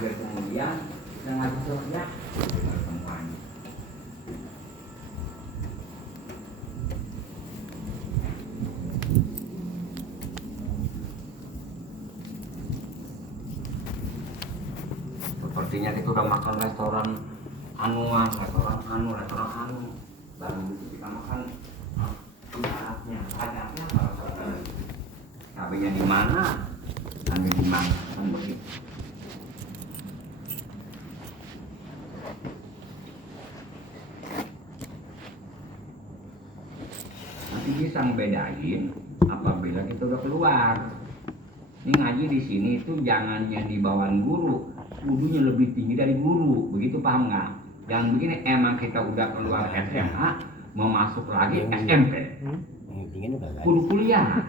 akhir kemudian yang lagi ya semuanya. Sepertinya kita udah makan restoran anu, baru kita makan banyaknya cabenya di mana, ambil di mana, kan begitu. Nanti bisa ngebedain apabila kita udah keluar. Ini ngaji di sini itu jangannya di bawah guru, kudunya lebih tinggi dari guru, begitu paham nggak? Yang begini emang kita udah keluar SMA, mau masuk lagi SMP, kudu kuliah.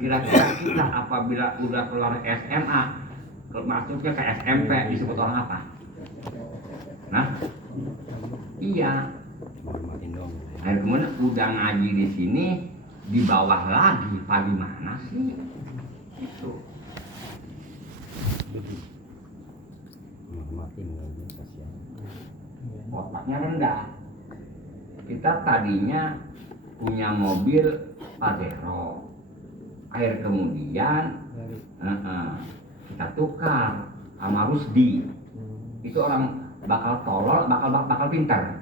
Kira-kira kita apabila udah keluar SMA, masuknya ke SMP disebut orang apa? Nah, iya. Akhirnya kemudian udah ngaji di sini, di bawah lagi, pagi mana sih? Itu. Otaknya rendah. Kita tadinya punya mobil Pajero, akhir kemudian kita tukar sama Rusdi. Itu orang bakal tolol, bakal pintar.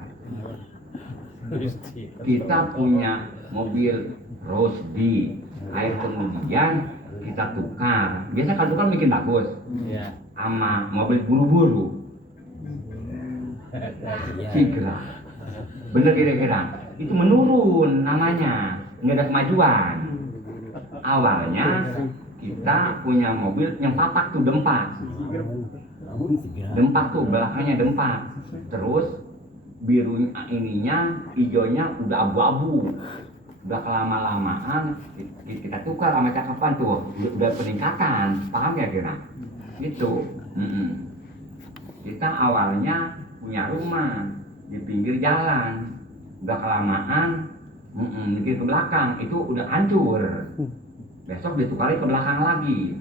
Kita punya mobil Rusdi, akhir kemudian kita tukar. Biasa kan tukar bikin bagus, sama mobil buru-buru. Segera, bener kira-kira. Itu menurun namanya, nggak ada kemajuan. Awalnya kita punya mobil yang papak tuh dempak tuh belakangnya dempak, terus biru ininya, hijaunya udah abu-abu. Udah kelama-lamaan kita tukar sama cakapan tuh, udah peningkatan, paham ya kira? Gitu. Kita awalnya punya rumah di pinggir jalan, udah kelamaan mikir ke belakang, itu udah hancur. Besok ditukari ke belakang lagi.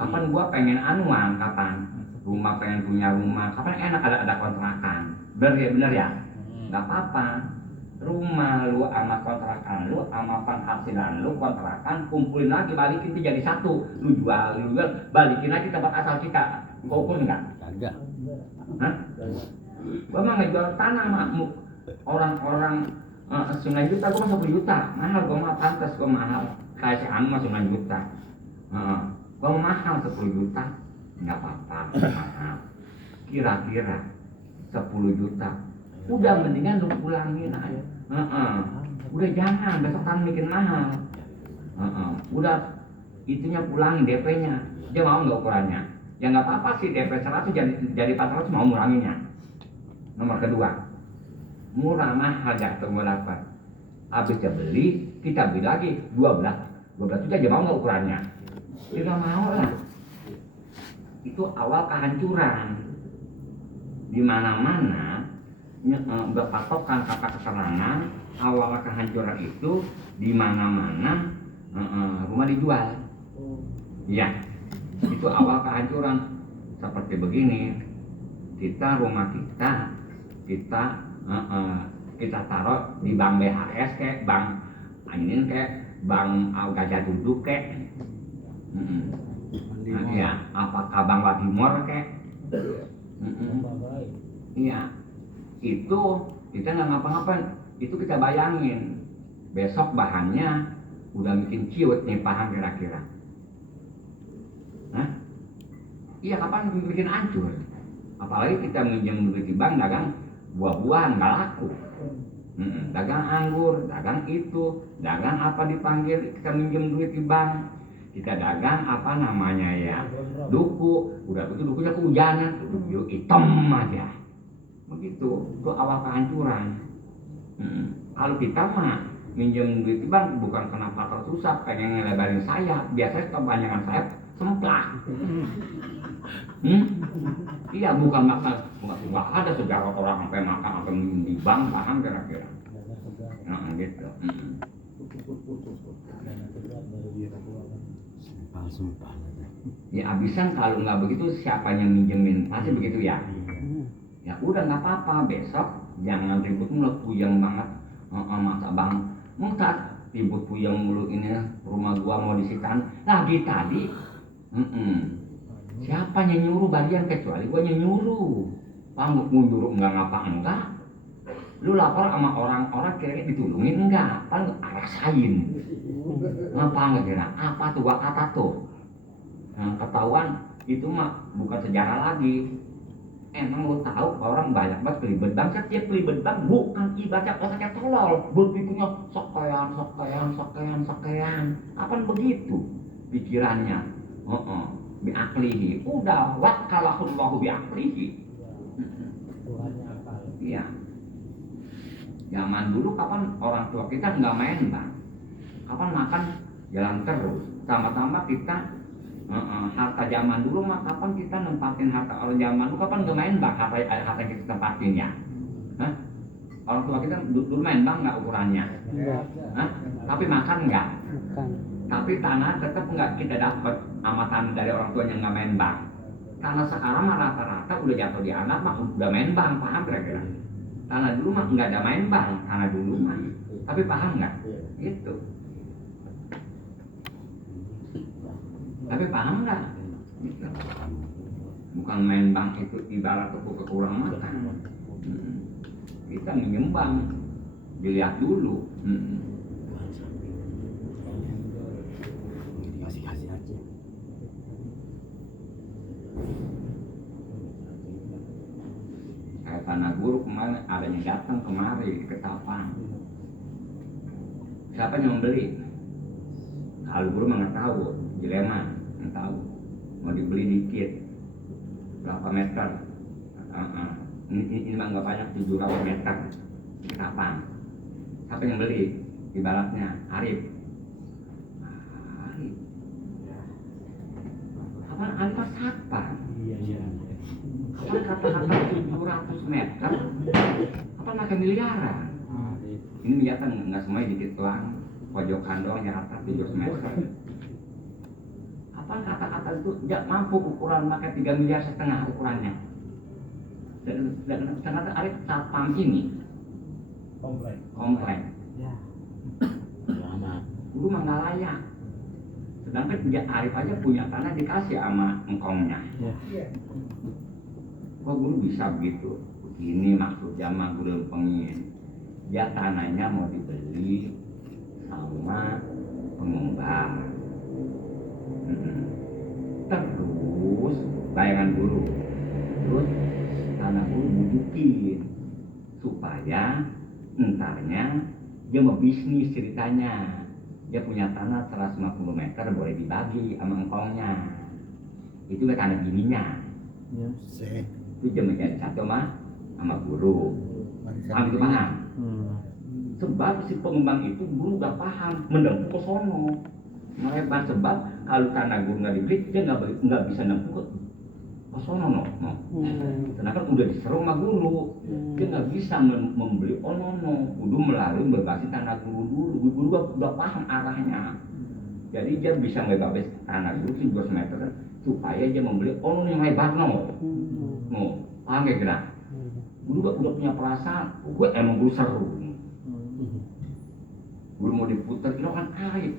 Kapan gua pengen anuan, kapan rumah, pengen punya rumah, kapan enak ada kontrakan. Bener ya? Nggak apa-apa. Rumah lu sama kontrakan lu sama penghasilan lu kontrakan kumpulin lagi, balikin itu jadi satu. Lu jual, balikin lagi tempat asal kita. Kau ukur enggak? Kagak. Hah? Gua mah ngejual tanah makmu. Orang-orang Sungai Juta, gua mah 10 juta. Mahal, gua mah pantas, gua mahal. Kayak si Anu mah 9 juta. Gua mah mahal 10 juta. Enggak apa-apa, mahal. Kira-kira 10 juta. Udah mendingan lu pulangin aja. Udah jangan besok kan bikin mahal. Udah itunya pulangin DP-nya. Dia mau nggak ukurannya? Ya nggak apa-apa sih, DP 100 jadi 400 mau nguranginnya. Nomor kedua, murah mahal jatuh gue dapat. Habis dia beli, kita beli lagi 12 juta aja mau nggak ukurannya? Dia nggak mau lah. Itu awal kehancuran. Di mana-mana berpatokan kata keterangan awal kehancuran itu di mana-mana rumah dijual. Ya, itu awal kehancuran. Seperti begini, rumah kita taruh di bank BHS kayak bank ini kayak bank Gajah Duduk kayak ya, apakah bank Wadimor kayak iya. Itu kita nggak ngapa-ngapain, itu kita bayangin besok bahannya udah bikin ciut nih, paham kira-kira? Hah? Iya, kapan bikin hancur? Apalagi kita minjem duit di bank, dagang buah-buahan nggak laku, dagang anggur, dagang itu, dagang apa dipanggil, kita minjem duit di bank, kita dagang apa namanya ya, duku, udah begitu dukunya kehujanan, duku hitam aja. Begitu, itu awal kehancuran. Kalau kita mah minjem duit di bank bukan kena faktor susah, pengen ngelebarin sayap, biasanya kebanyakan sayap semplak. Iya, bukan ada sejarah orang sampai makan sampai minjem di bank, paham kira-kira? Gitu. sumpah. Ya abisan kalau nggak begitu siapanya minjemin, pasti begitu ya. Ya udah nggak apa-apa, besok jangan ribut mulu puyeng banget. Masa bang, masa ribut puyeng mulu ini rumah gua mau disitaan lagi tadi. Siapa yang nyuruh bagian kecuali gua yang nyuruh. Pamuk nyuruh enggak ngapa enggak. Lu lapor sama orang-orang kira-kira ditulungin enggak? Kan rasain. Ngapa enggak kira? Apa tuh gua kata tuh? Nah, ketahuan itu mah bukan sejarah lagi. Emang lu tahu orang banyak banget kelibet bang, setiap kelibet bang bukan ibadah otaknya tolol, berpikirnya sokean. Apaan begitu pikirannya? Biaklihi. Udah wakalahullahu biaklihi. Iya. Zaman dulu kapan orang tua kita nggak main bang? Kapan makan jalan terus? Tambah-tambah kita harta zaman dulu mah kapan kita nempatin harta orang zaman dulu, kapan nggak main bang harta kita tempatin ya? Hah? Orang tua kita dulu main bang nggak ukurannya? Hah? Tapi makan nggak? Tapi tanah tetap nggak kita dapat sama tanah dari orang tuanya nggak main bang. Karena sekarang mah rata-rata udah jatuh di anak mah udah main bang, paham kira-kira? Tanah dulu mah nggak ada main bang, tanah dulu mah. Tapi paham nggak? Itu. Tapi paham nggak? Bukan main bank itu ibarat toko kekurangan makan. Kita menyembang, dilihat dulu. Kasih aja. Kayak tanah guru kemarin ada yang datang kemari ke Tapang. Siapa yang membeli? Kalau guru mah nggak tahu, dilema nggak tahu. Mau dibeli dikit, berapa meter? Ini mah nggak banyak, 700 meter. Tapang. Siapa yang beli? Ibaratnya Arif. Kapan Arif siapa? Iya. Kapan kata-kata 700 meter? Kapan makan miliaran? Ini miliaran nggak semuanya dikit doang. Pojokan doang yang rata 700 meter. Kapan kata-kata itu tidak mampu ukuran pakai 3,5 miliar ukurannya? Dan ternyata Arif Tapang ini komplek. Ya. Lama. Dulu mah nggak layak. Sedangkan dia Arif aja punya tanah dikasih sama engkongnya. Ya. Kok guru bisa begitu? Ini maksudnya mah guru pengin. Dia tanahnya mau dibeli sama pengembang. Terus bayangan guru. Terus tanah guru bujukin supaya entarnya dia mau bisnis ceritanya. Dia punya tanah 150 meter boleh dibagi sama engkongnya. Itu kan tanah bininya. Ya. Itu dia menjadi satu sama guru. Paham itu paham? Sebab si pengembang itu guru udah paham menempuh ke sono. Melebar sebab kalau tanah guru nggak dibeli dia nggak bisa nempuh ke sono no. Sedangkan udah diseru sama guru, dia nggak bisa membeli ono kudu melalui bebasin tanah guru dulu. Guru udah paham arahnya, jadi dia bisa ngebabes tanah guru 200 meter supaya dia membeli ono yang lebar no. Paham gak kira? Guru udah punya perasaan, gue emang guru seru. Guru mau diputar, kira kan Arif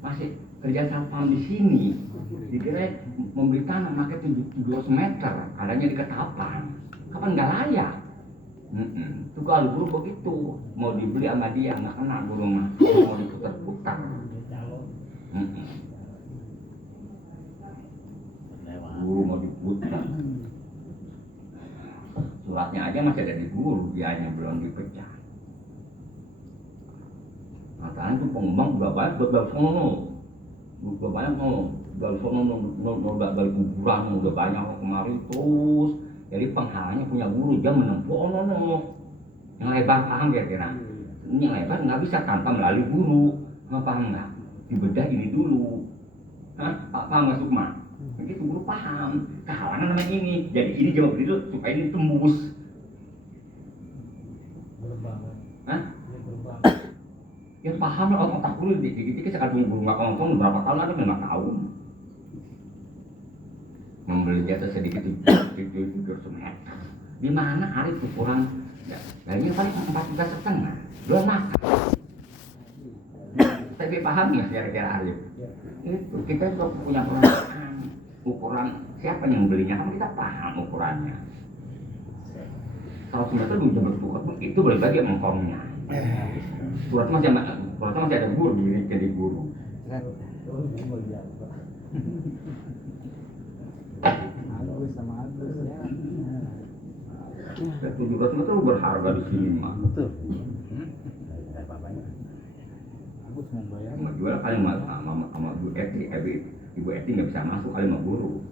masih kerja satpam di sini. Dikira membeli tanah pakai 200 meter, adanya di Ketapang. Kapan nggak layak? Itu kalau guru begitu, mau dibeli sama dia nggak kena guru mah, mau diputar-putar. Guru mau diputar. Suratnya aja masih ada di guru, dianya belum dipecah. Katanya tuh pengembang udah banyak udah sono, udah banyak dari kuburan udah banyak kemari terus. Jadi penghalangnya punya guru, dia menempuh yang lebar, paham kira-kira? Ini yang lebar nggak bisa tanpa melalui guru, paham nggak? Dibedah ini dulu, paham nggak Sukma? Begitu guru paham, kehalangan namanya ini. Jadi ini jawab itu supaya ini tembus. Yang paham lah otak guru dikit-dikit sekarang guru nggak ngomong berapa tahun ada 5 tahun. membelinya tuh sedikit tidur semeter. Di mana Arif ukuran kayaknya paling 4,5 juta, belum makan. Tapi paham nggak kira-kira Arif? Itu kita tuh punya ukuran siapa yang belinya kan kita paham ukurannya. Kalau sudah itu udah bertukar itu boleh lagi mengkomnya. Suratnya masih ada guru jadi guru. Agus sama Agus ya. 700 meter berharga di sini mah. Betul. Agus mau bayar. Sama jual kali sama Bu Eti, Ibu Eti nggak bisa masuk kali sama guru.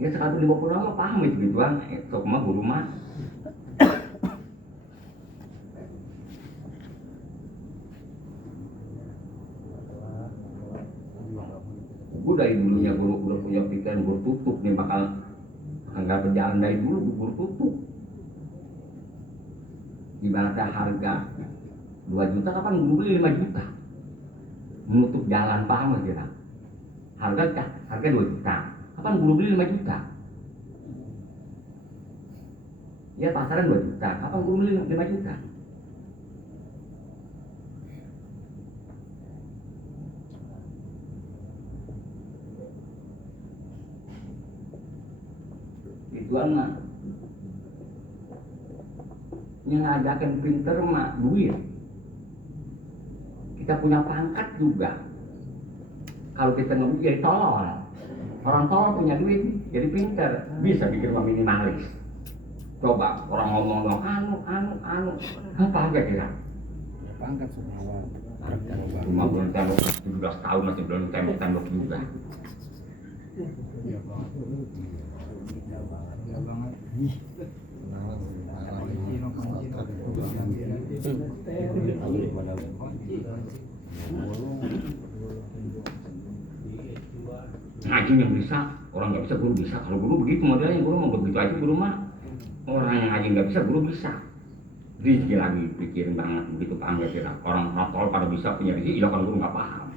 Ya 150 mah paham itu gituan, sok mah guru mah. Gue dari dulunya guru udah punya pikiran guru tutup nih bakal nggak berjalan dari dulu guru tutup. Ibaratnya harga 2 juta kapan guru beli 5 juta menutup jalan paham nggak kira? Harga 2 juta kapan guru beli 5 juta? Ya pasaran 2 juta kapan guru beli 5 juta? Ituan mah yang ngajakin pinter mah duit. Kita punya pangkat juga. Kalau kita ngomong jadi tolol, orang tolol punya duit jadi pinter, bisa bikin uang minimalis. Coba orang ngomong apa agak kira? Pangkat sudah awal. Cuma belum tembok 17 tahun masih belum tembok juga. Ngaji yang bisa, orang nggak bisa guru bisa. Kalau guru begitu modelnya, guru mau begitu aja guru mah. Orang yang ngaji nggak bisa, guru bisa. Rizki lagi pikirin banget begitu paham gak kira. Orang tol pada bisa punya rizki, iya kan guru nggak paham.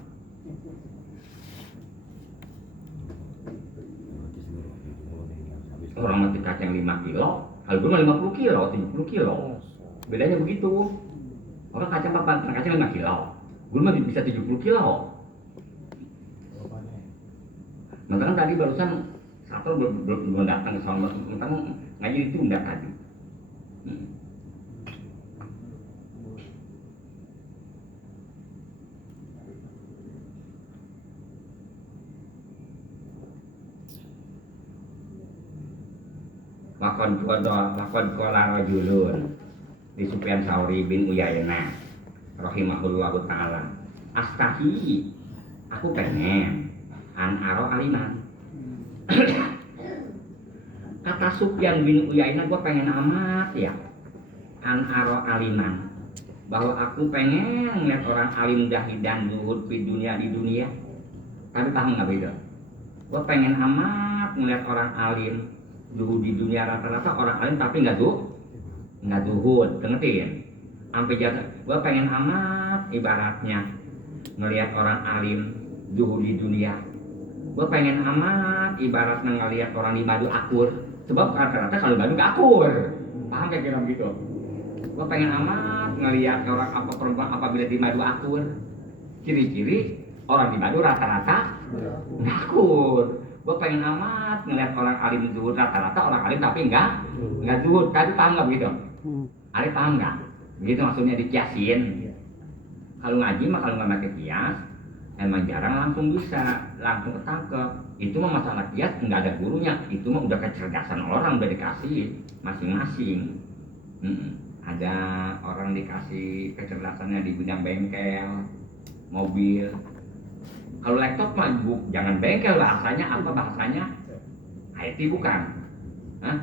Orang mati kacang 5 kilo, kalau guru mah 50 kilo, 70 kilo. Bedanya begitu. Orang kacang 5 kilo, guru mah bisa 70 kilo. Mentang tadi barusan satu belum datang ke sana, mentang ngaji itu enggak tadi. Lakon kola rajulun di Sufyan Tsauri bin Uyainah rahimahullahu ta'ala. Astahi, aku pengen an aro aliman. Kata Sufyan bin Uyainah, gue pengen amat ya an aro aliman, bahwa aku pengen ngeliat orang alim jahidan zuhud di dunia. Tapi paham nggak beda? Gue pengen amat ngeliat orang alim zuhud di dunia, rata-rata orang alim tapi nggak zuhud, dengerin. Sampai jatuh, gue pengen amat ibaratnya ngeliat orang alim zuhud di dunia. Gue pengen amat ibaratnya ngeliat orang di madu akur, sebab rata-rata kalau madu gak akur, paham kayak kira gitu. Gue pengen amat ngeliat orang apa perempuan apabila di madu akur, ciri-ciri orang di madu rata-rata gak akur. Gue pengen amat ngeliat orang alim zuhud, rata-rata orang alim tapi enggak zuhud. Tadi paham nggak begitu? Arif paham nggak? Begitu maksudnya dikiasin. Kalau ngaji mah kalau nggak pakai kias, emang jarang langsung bisa, langsung ketangkep. Itu mah masalah kias nggak ada gurunya. Itu mah udah kecerdasan orang, udah dikasih masing-masing. Ada orang dikasih kecerdasannya di bidang bengkel, mobil. Kalau laptop mah jangan bengkel, bahasanya apa bahasanya? IT bukan? Hah?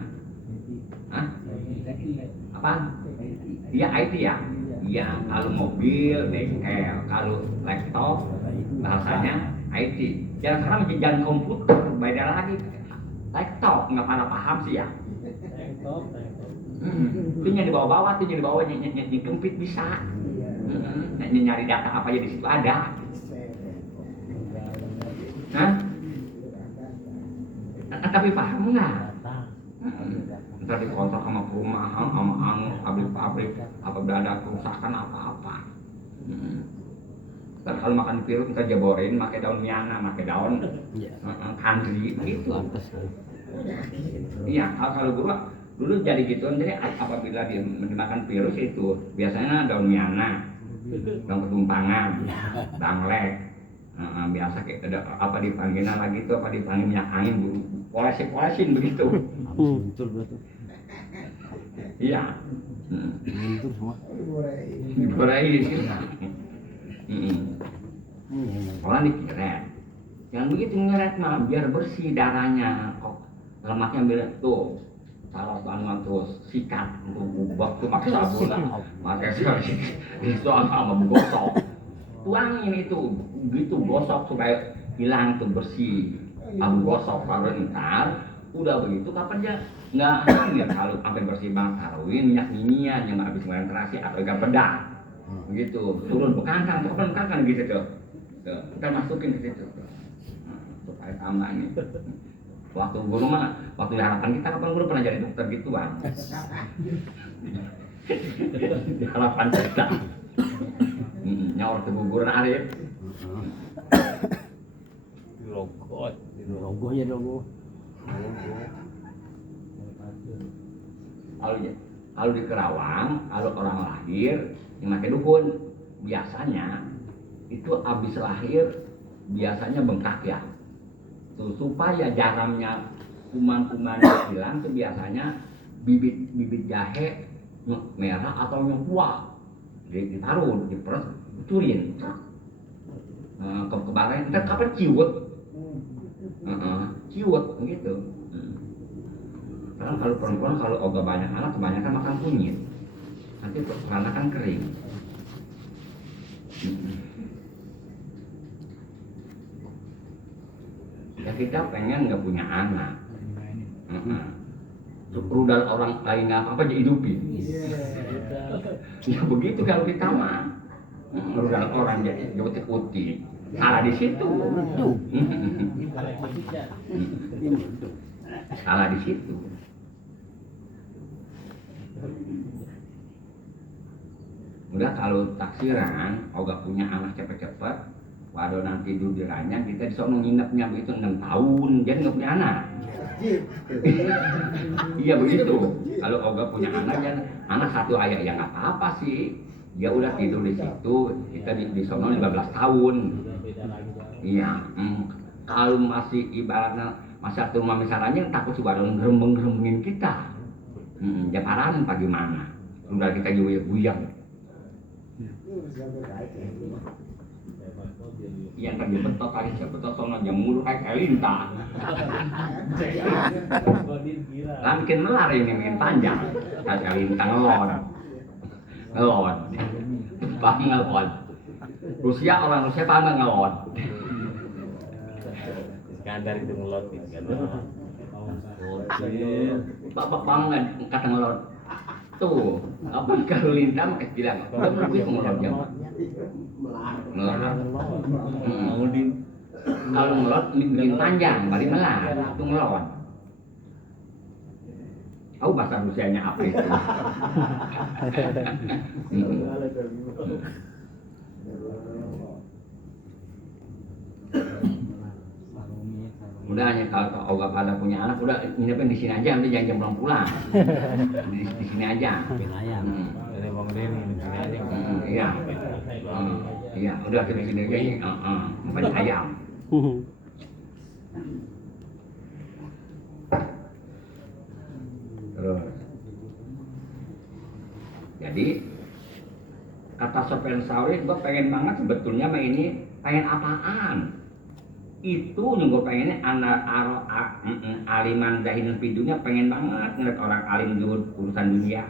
Apa? Iya IT ya? Iya, kalau mobil bengkel, kalau laptop bahasanya IT. Jangan sekarang komputer, beda lagi. Laptop nggak pada paham sih ya. Itu yang dibawa-bawa, itu yang dibawa nyekempit bisa. Nyari data apa aja di situ ada. Hah? tapi paham nggak? Datang. Ntar dikontrak sama perumahan, sama pabrik-pabrik, apa ada kerusakan apa-apa. Ntar kalau makan di pirut kita jaborin, pakai daun miana, pakai daun kandri, begitu. Iya, kalau dulu jadi gituan. Jadi apabila dia dimakan virus itu biasanya daun miana, daun ketumpangan, banglek, biasa kayak ada apa dipanggilnya lagi itu apa dipanggil minyak angin, polesin begitu. Muncul berarti. Iya. Muncul semua. Digorain sih. Orang dikiret. Yang begitu ngeret mah biar bersih darahnya, kok lemaknya biar tuh. Salah tangan terus sikat untuk ubah tuh pakai sabun, pakai itu sama gosok. Tuangin itu gitu gosok supaya hilang tuh bersih. Abu gosok baru ntar udah begitu kapan aja nggak hamil kalau sampai bersih banget taruhin minyak minyak yang nggak habis kemarin terasi atau ikan bedah begitu turun bekangkang gitu tuh kita masukin ke situ supaya tambah ini. Waktu guru mah, waktu di harapan kita kapan guru pernah jadi dokter gitu bang? Di harapan kita, nyaur keguguran Arif. Logo ya logo. Kalau di Kerawang, kalau orang lahir yang pakai dukun, biasanya itu habis lahir biasanya bengkak ya. Supaya jaramnya kuman-kuman hilang tuh biasanya bibit jahe merah atau yang tua ditaruh diperes curin kebaran kita kapan ciwet gitu. Karena kalau perempuan kalau ogah banyak anak kebanyakan makan kunyit nanti peranakan kering. Ya kita pengen nggak punya anak, rudal orang lain apa aja hidupin. Ya begitu kalau kita mah, rudal orang jadi utik-utik, salah di situ. Salah di situ. Udah kalau taksiran, ogah punya anak cepet-cepet. Waduh nanti dudirannya kita disono nginepnya begitu 6 tahun, jadi nggak punya anak. Iya begitu. Kalau Oga punya anak ya anak satu ayah ya nggak apa-apa sih. Dia udah tidur di situ, kita di sono 15 tahun. Iya. Kalau masih ibaratnya masa tuh mami misalnya takut si waduh ngerembeng-ngerembengin kita. Ya parahan apa gimana? Udah kita guyang-guyang. Yang tadi betok kali siapa betok sono jam mulu kayak lintah. Lamkin melar ini makin panjang. Kayak lintah ngelon. Paham ngelon. Orang Rusia paham ngelon. Skandar itu ngelon kan. Bapak paham nggak kata ngelon? Tuh, apa kalau lintah makin bilang, udah menurut ngelon jam. Kalau ngelot bikin panjang, balik melar, itu ngelot. Tahu bahasa Rusianya apa itu? Udah hanya kalau Oga pada punya anak, udah nginepin di sini aja, nanti jangan pulang pulang. Di sini aja. Dari Bang Denny di sini aja. Iya. Iya, udah di sini aja. Banyak ayam. Terus. Jadi kata Schopenhauer, gue pengen banget sebetulnya mah ini pengen apaan? Itu yang gue pengennya aliman zahinun fi dunya, pengen banget ngeliat orang alim di urusan dunia.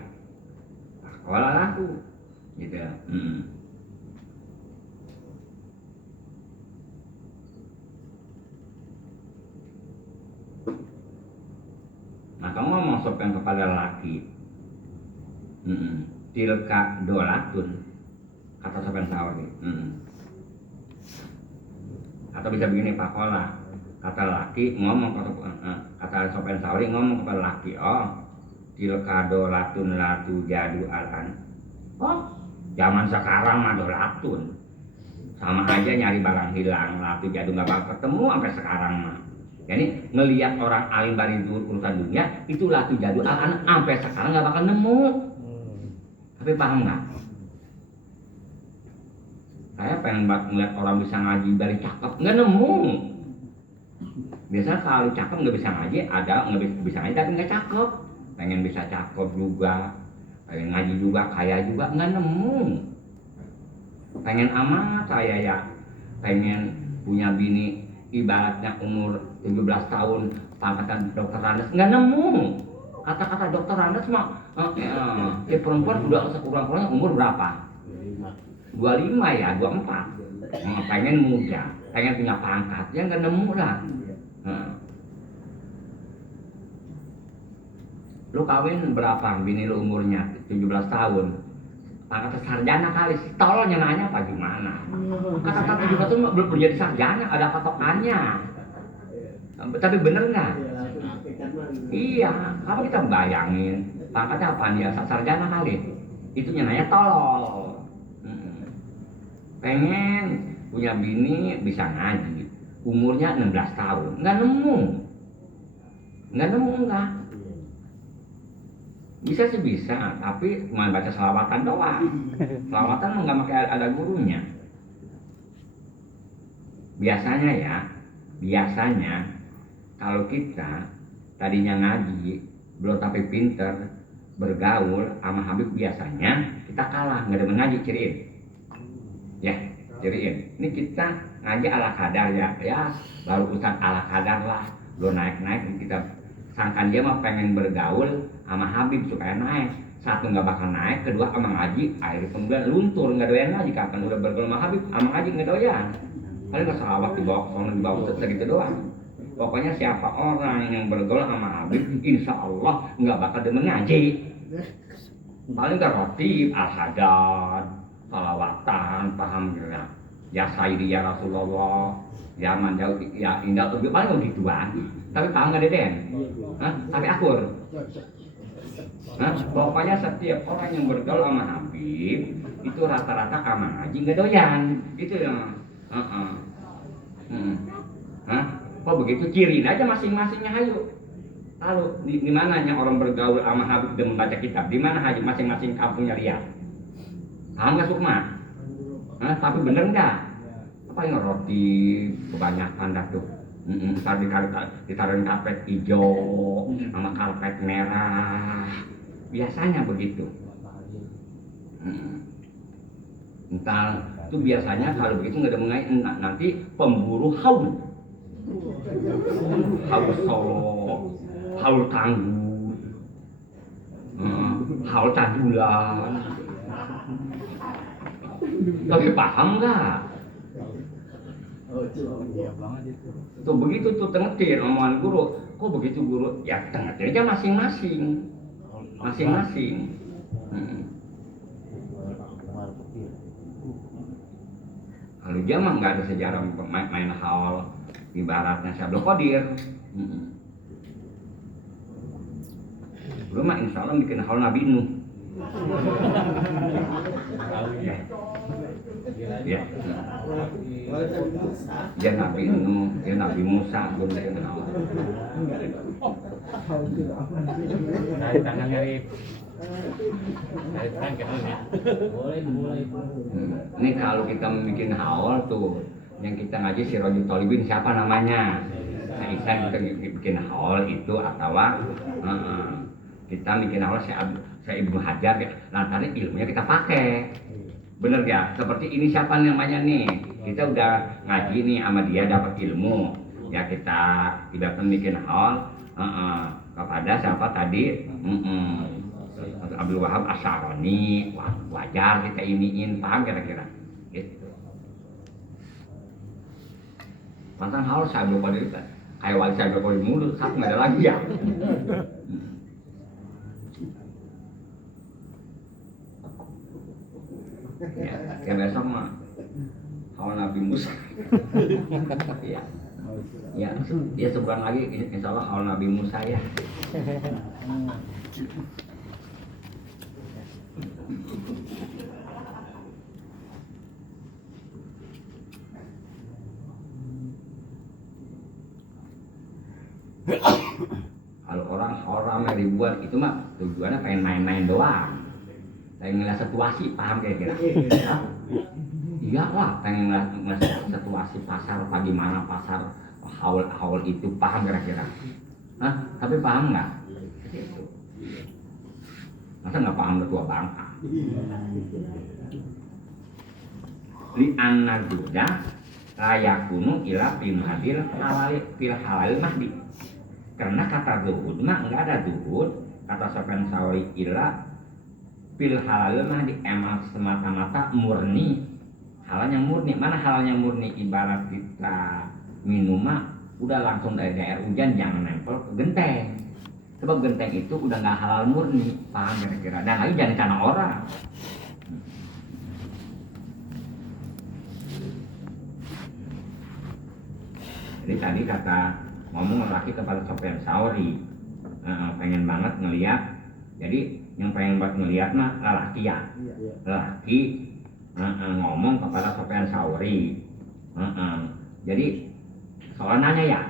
Sekolah aku, gitu. Nah kamu ngomong sopan kepada lelaki, tilka dolatun, kata Schopenhauer. Atau bisa begini Pak Kola, kata laki ngomong kata Sofyan Sauri ngomong kepada laki, oh tilkado latun latu jadu alan. Oh, zaman sekarang mah latun. Sama aja nyari barang hilang, latu jadu nggak bakal ketemu sampai sekarang mah. Jadi ngelihat orang alim bari urusan dunia itu latu jadu alan sampai sekarang nggak bakal nemu. Tapi paham nggak? Saya pengen banget ngeliat orang bisa ngaji dari cakep, nggak nemu. Biasanya kalau cakep nggak bisa ngaji, ada nggak bisa ngaji tapi nggak cakep. Pengen bisa cakep juga, pengen ngaji juga, kaya juga, nggak nemu. Pengen amat saya ya, pengen punya bini ibaratnya umur 17 tahun, pangkatan dokter Randes, nggak nemu. Kata-kata dokter Randes mah, perempuan udah sekurang-kurangnya umur berapa? 25 ya, 24. Pengen muda, pengen punya pangkat, ya nggak nemu lah. Lu kawin berapa? Bini lu umurnya 17 tahun. Pangkat sarjana kali, si tololnya nanya apa gimana? Kata-kata 17 tahun belum jadi sarjana, ada patokannya. Tapi bener nggak? Iya, kalau kita bayangin pangkatnya apa dia sarjana kali? Itu nanya tolol. Pengen punya bini bisa ngaji, umurnya 16 tahun, nggak nemu, enggak. Bisa sih bisa, tapi cuma baca selawatan doang. Selawatan nggak pakai ada gurunya. Biasanya kalau kita tadinya ngaji, belum tapi pinter, bergaul sama Habib biasanya kita kalah, nggak ada mengaji ciriin. Ya, ciriin. Ini kita ngaji ala kadar ya baru ustaz ala kadar lah, belum naik kita sangkan dia mah pengen bergaul sama Habib supaya naik. Satu nggak bakal naik, kedua sama ngaji akhirnya kemudian luntur, nggak doyan ngaji. Kapan udah bergaul sama Habib sama ngaji nggak doyan, paling ke sahabat dibawa segitu doang. Pokoknya siapa orang yang bergaul sama Habib, insya Allah nggak bakal demen ngaji. Paling ke roti al-hadad, salawatan, paham ya? Ya Sayyidi ya Rasulullah, ya Mandau, ya Indah, paling begituan. Tapi paham nggak Deden? Tapi akur. Pokoknya setiap orang yang bergaul sama Habib itu rata-rata sama ngaji nggak doyan. Itu yang. Kok begitu? Ciriin aja masing-masingnya ayo. Lalu di mananya orang bergaul sama Habib dan membaca kitab? Di mana aja masing-masing kampungnya lihat? Paham nggak Sukma? Tapi bener nggak? Apa yang roti kebanyakan dah tuh? Ditaruhin karpet hijau sama karpet merah. Biasanya begitu. Entar itu biasanya kalau begitu nggak ada mengenai nanti pemburu haul tangguh, haul cadulan. Tapi paham nggak? Tuh begitu tuh tengetin omongan guru. Kok begitu guru? Ya tengetin aja masing-masing. Kalau dia mah nggak ada sejarah main haul, ibaratnya Syabdul Qadir. Guru mah insya Allah bikin haul Nabi Nuh. Ya. Dia Nabi Nuh, dia Nabi Musa, belum dikenal. Dari tangan dari tangan ya. Boleh. Ini kalau kita bikin haul tuh, yang kita ngaji si Rajul Tolibin siapa namanya? Nah, kita bikin haul itu atau kita bikin haul saya Ibnu Hajar, nah tadi ilmunya kita pakai. Bener ya, seperti ini siapa namanya nih? Kita udah ngaji nih sama dia dapat ilmu. Ya kita ibaratnya bikin haul kepada siapa tadi? Abdul Wahab Asy'arani, wajar kita iniin, paham kira-kira? Gitu. Pasang haul Syabdul Qadir kayak wali Syabdul Qadir mulu, satu nggak ada lagi ya. Ya besok mah haul Nabi Musa. Ya. Ya, dia seberang lagi insya Allah al Nabi Musa ya. Kalau orang ribuan itu mah tujuannya pengen main-main doang, pengen ngeliat situasi, paham kira-kira? Iya lah, pengen ngeliat situasi pasar bagaimana pasar haul itu, paham kira-kira? Hah? Tapi paham nggak? Gitu. Masa nggak paham ketua bangsa? Li anna juda layakunu ila fil halal mahdi. Karena kata zuhud mah enggak ada zuhud, kata Sufyan Tsauri ila fil halal mahdi, emang semata-mata murni, halalnya murni. Mana halalnya murni? Ibarat kita minum mah udah langsung dari air hujan, jangan nempel ke genteng. Sebab genteng itu udah nggak halal murni, paham kira-kira? Dan lagi jangan karena orang. Jadi tadi kata ngomong laki kepada Sufyan Tsauri, pengen banget ngeliat. Jadi yang pengen banget ngeliat mah lelaki ya, lelaki ngomong kepada Sufyan Tsauri. Jadi soal nanya ya,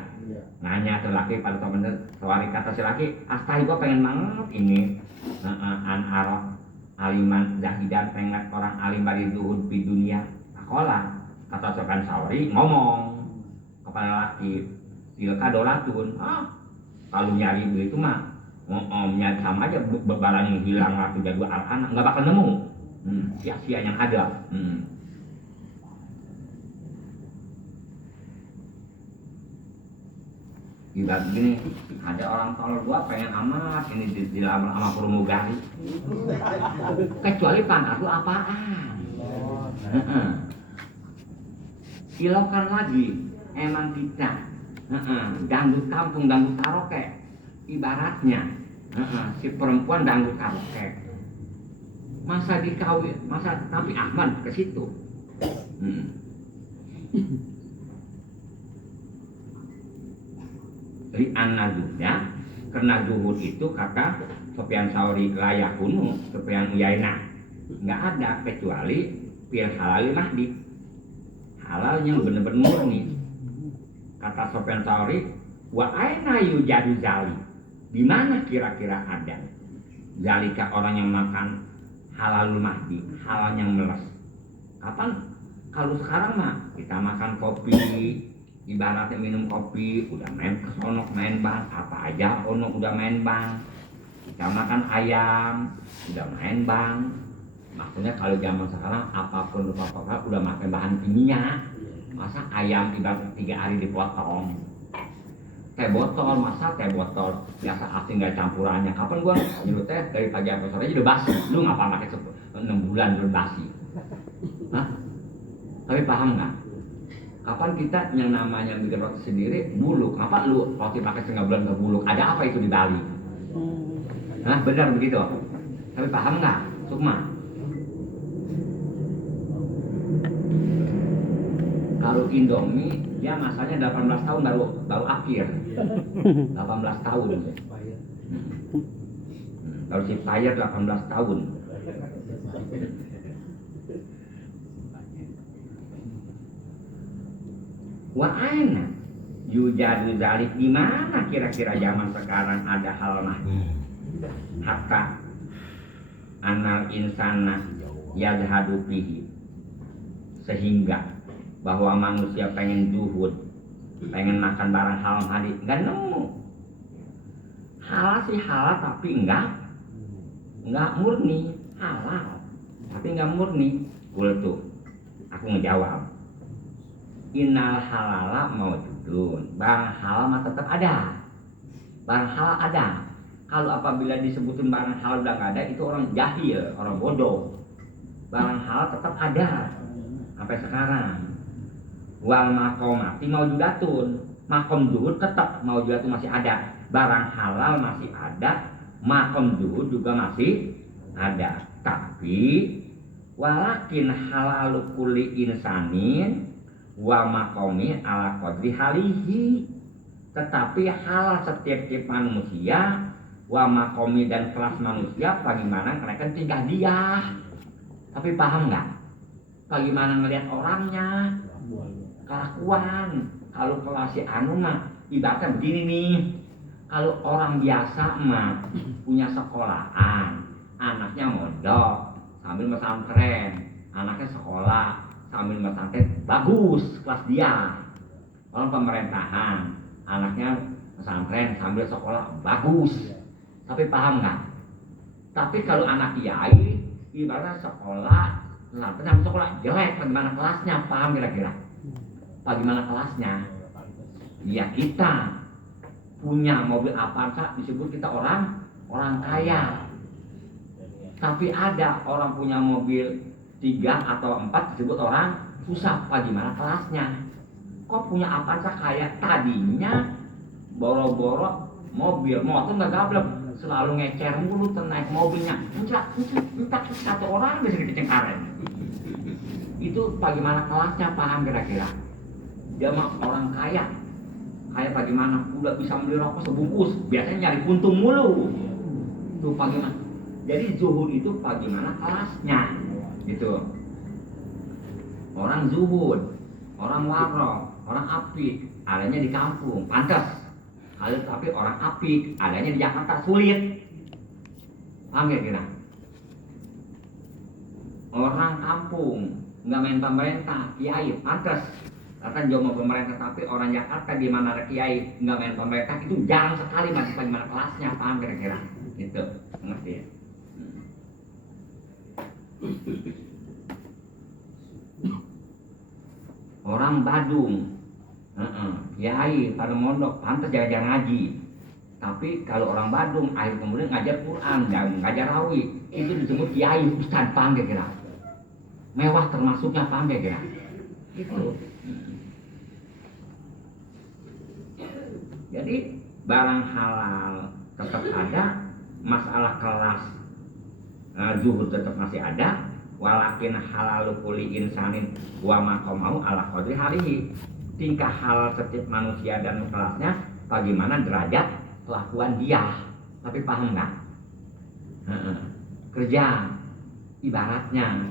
nanya tuh laki pada Sufyan Tsauri, kata si laki, astahi gua pengen banget ini an arah aliman zahidan, pengen orang alim bari zuhud di dunia sekolah. Kata Sufyan Tsauri ngomong kepada laki, tilka dolatun, kalau nyari itu mah nyari sama aja, barang yang hilang waktu jadi anak nggak bakal nemu, sia-sia yang ada. Ibarat gini, ada orang tolol gua pengen amat ini dilamar sama pramugari, kecuali pangkat lu apaan? Hilaukan lagi, emang kita dangdut kampung, dangdut karaoke, ibaratnya si perempuan dangdut karaoke, masa dikawin, masa tapi Ahmad ke situ. Li an-nazuhya, karena zuhud itu kata Sufyan Tsauri layakunu, Sufyan Uyainah, nggak ada kecuali fil halal mahdi, halal yang benar-benar murni. Kata Sufyan Tsauri, wa aina yujadu zali, di mana kira-kira ada zalika orang yang makan halalul mahdi, halal yang meles. Kapan? Kalau sekarang mah kita makan kopi, ibaratnya minum kopi udah main kesonok, main bang, apa aja ono udah main bang. Kita makan ayam udah main bang. Maksudnya kalau zaman sekarang apapun rupa-rupa udah makan bahan kimia. Masa ayam ibarat 3 hari dipotong, teh botol, masa teh botol biasa asing nggak campurannya. Kapan gua nyuruh teh dari pagi sampai sore aja udah basi, lu ngapa pakai 6 bulan udah basi? Hah? Tapi paham nggak? Kapan kita yang namanya bikin roti sendiri buluk, ngapa lu roti pakai 1/2 bulan nggak buluk? Ada apa itu di Bali? Nah benar begitu. Tapi paham nggak, Sukma? Kalau Indomie, ya masanya 18 tahun baru akhir. 18 tahun. Kalau si Fire 18 tahun. Wa aina yujadu zalik, di mana kira-kira zaman sekarang ada hal mahdi? Hatta anal insana yadhadu fihi, sehingga bahwa manusia pengen zuhud, pengen makan barang halal mahdi, nggak nemu. Halal sih halal tapi enggak murni, halal tapi enggak murni. Kultu, aku ngejawab, innal halala maujudun, barang halal mah tetap ada, barang halal ada. Kalau apabila disebutin barang halal udah nggak ada, itu orang jahil, orang bodoh. Barang halal tetap ada sampai sekarang. Wal makomati maujudatun, makom zuhud tetap maujudatun masih ada, barang halal masih ada, makom zuhud juga masih ada. Tapi walakin halalu kulli insanin wa maqami ala qadri halihi. Tetapi hal setiap manusia wa maqami dan kelas manusia bagaimana mereka tingkah dia. Tapi paham nggak? Bagaimana ngelihat orangnya, kelakuan. Kalau kelas si anu mah ibaratnya begini nih. Kalau orang biasa mah punya sekolahan, anaknya mondok sambil pesantren, anaknya sekolah sambil pesantren, bagus kelas dia. Orang pemerintahan, anaknya pesantren sambil sekolah, bagus. Tapi paham nggak? Tapi kalau anak kiai ibaratnya sekolah, pesantren sambil sekolah jelek, bagaimana kelasnya? Paham kira-kira? Bagaimana kelasnya? Ya kita punya mobil Avanza disebut kita orang kaya. Tapi ada orang punya mobil 3 atau 4 disebut orang susah. Bagaimana kelasnya? Kok punya Avanza kaya? Tadinya boro-boro mobil, motor nggak gablek, selalu ngecer mulu, naik mobilnya, entah satu orang bisa dicengkarin. Itu bagaimana kelasnya? Paham kira-kira? Dia mah orang kaya. Kayak bagaimana? Udah bisa beli rokok sebungkus, biasanya nyari untung mulu. Itu bagaimana? Jadi zuhud itu bagaimana kelasnya? Gitu. Orang zuhud, orang waro, orang apik, adanya di kampung, pantas. Kalau tapi orang apik, adanya di Jakarta, sulit. Paham kira-kira? Orang kampung, nggak main pemerintah, kiai, pantas. Kata jomo pemerintah, tapi orang Jakarta di mana ada kiai nggak main pemerintah itu jarang sekali. Masih bagaimana kelasnya? Paham kira-kira? Gitu, ngerti ya? Orang Badung, kiai pada mondok, pantas jaga ngaji. Tapi kalau orang Badung akhir kemudian ngajar Quran dan ngajar rawi, itu disebut kiai ustad. Paham kira-kira? Mewah termasuknya, paham kira-kira? Gitu. Jadi barang halal tetap ada, masalah kelas zuhud tetap masih ada. Walakin halalu kulli insanin wa maqamahu ala qadri halihi. Tingkah halal setiap manusia dan kelasnya bagaimana derajat kelakuan dia. Tapi paham nggak? Kerja ibaratnya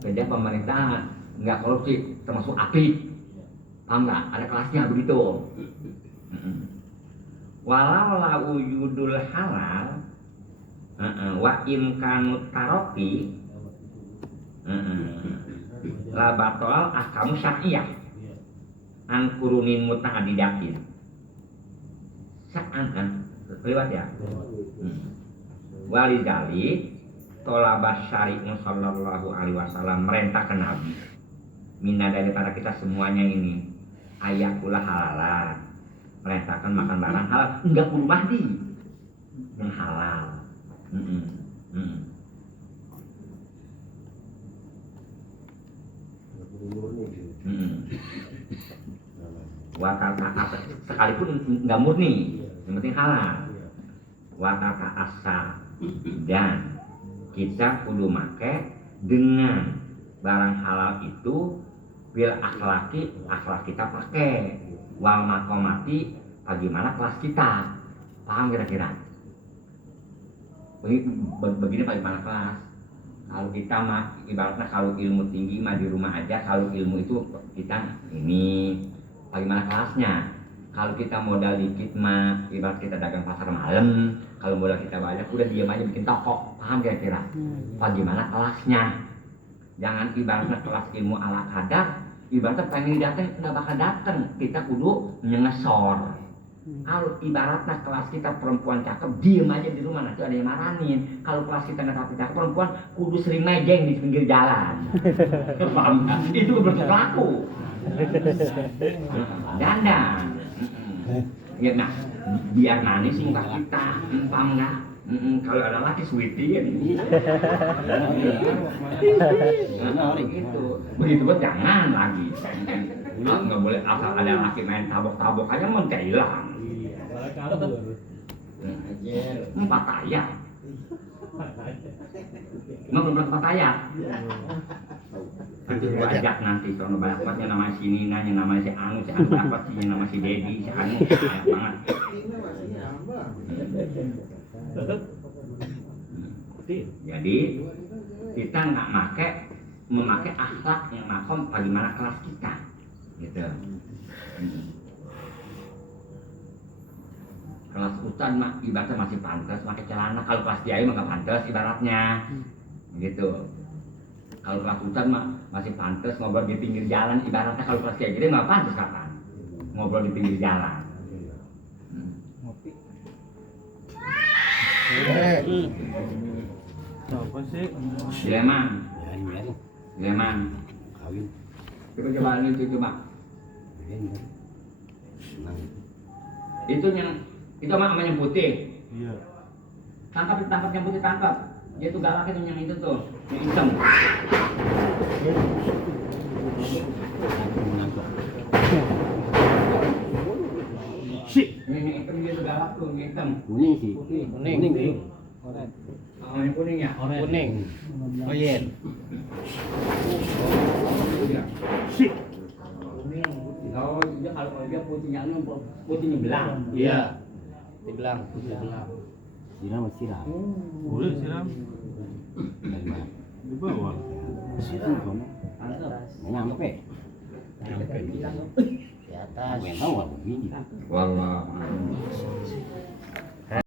kerja pemerintahan nggak korupsi termasuk apik. Paham nggak? Ada kelasnya begitu. Walau lau yudul halal wa imkanut taroki la batol ahkamu syar'iyah an kurunin muta'adidatin. Seakan lewat ya. Walidali tolabas syari'un sallallahu alaihi wasallam merintahkan Nabi minna daripada kita semuanya ini ayakulah halalan, merintahkan makan barang halal, enggak kudu mahdi yang halal. Watata sekalipun enggak murni, yang penting halal. Watata asa dan kita kudu make dengan barang halal itu bil akhlaki, akhlak kita pakai wal makomati, bagaimana kelas kita. Paham kira-kira? Begini bagaimana kelas? Kalau kita mah ibaratnya kalau ilmu tinggi mah di rumah aja, kalau ilmu itu kita ini bagaimana kelasnya? Kalau kita modal dikit mah ibarat kita dagang pasar malam, kalau modal kita banyak udah diam aja bikin toko. Paham kira-kira? Bagaimana kelasnya? Jangan ibaratnya kelas ilmu ala kadar, ibaratnya pengen datang nggak bakal datang, kita kudu nyengesor. Kalau ibaratnya kelas kita perempuan cakep, diem aja di rumah, nanti ada yang marahin. Kalau kelas kita nggak cakep perempuan, kudu sering mejeng di pinggir jalan. Paham nggak? Itu bentuk laku. Dandan. Ya, nah, biar manis muka kita, paham nggak? Kalau ada laki sweetie gitu. Begitu pun jangan lagi. Nggak boleh asal ada laki main tabok-tabok aja mau hilang. Pataya. Emang belum pataya. Nanti gua ajak nanti sono balapatnya nama si Nina, yang nama si Anu dapat si nama si Dedi, si Anu banyak banget. Jadi kita nggak memakai akhlak yang makom bagaimana kelas kita, gitu. Kelas ustad mah ibaratnya masih pantas pakai celana, kalau kelas kiai mah nggak pantas ibaratnya, gitu. Kalau kelas ustad mah masih pantas ngobrol di pinggir jalan ibaratnya, kalau kelas kiai jadi nggak pantas kapan ngobrol di pinggir jalan. Apa sih? Sleman, Biarin. Sleman. Kawin. Coba itu coba. Senang. Itu mah sama yang putih. Iya. Tangkap yang putih tangkap. Dia tuh galak itu yang itu tuh, yang hitam. Ini hitam dia tuh galak tuh, yang hitam. Kuning sih. Kuning. Oh, yang kuning ya? Kuning. Oh iya. Oh, dia kalau dia putihnya belang. Iya. Dibelang. Siram. Boleh siram Dari mana? di bawah. Siram kono. Nyampe. Di atas. Aku yang tahu aku biji. Wallah.